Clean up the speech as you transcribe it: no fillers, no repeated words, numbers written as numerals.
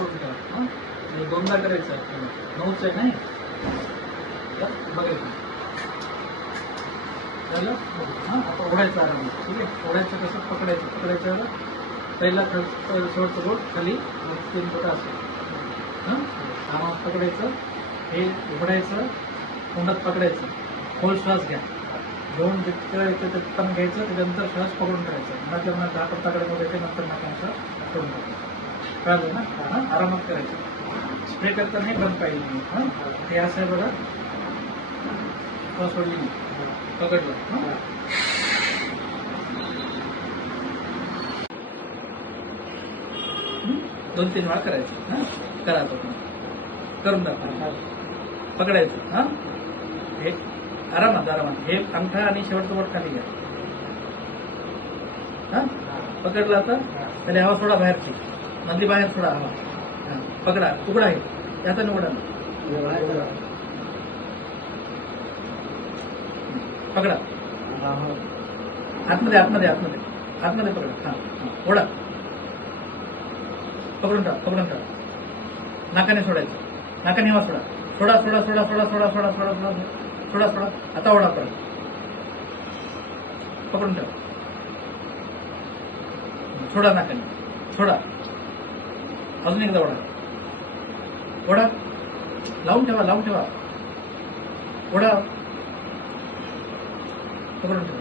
पकडून ठेवा. म्हणजे दोनदा करायचं आहे. 9च आहे नाही बघायचं झालं. आता ओढायचं आराम. ठीक आहे. ओढायचं कसं पकडायचं पहिला शेवटचं बोट खाली 3 बोटं असं आरामात पकडायचं. हे उघडायचं, तोंडात पकडायचं, खोल श्वास घ्या. घेऊन जितकं येतं तिथं घ्यायचं, त्याच्यानंतर श्वास पकडून ठेवायचं. मनातल्या मनात 10 पट्टाकडे मोजायचं, नंतर नाकांचा सोडून टाकायचं. कळलं ना? आरामात करायचं. स्प्रे करताना हे बंद पाहिजे नाही. हे असं आहे बघा. श्वास सोडली नाही, पकडलं. 2-3 वेळा करायचं. करा तो करून टाका. पकडायचं. हे आरामात हे अंगठा आणि शेवटचं बोट खाली घ्या. पकडला आता त्याला हवा सोडा बाहेरची, मधली बाहेर सोडा हवा. पकडा. उघडा आहे याचा निवडा. पकडा. आतमध्ये पकडा. ओढा. पकडून टाका. नाकाने सोडायचं. नाकाने हवा सोडा. सोडा. आता ओढा परत. पकडून ठेवा. सोडा नाकाने. सोडा. अजून एकदा ओढा. लावून ठेवा. ओढा. पकडून ठेवा.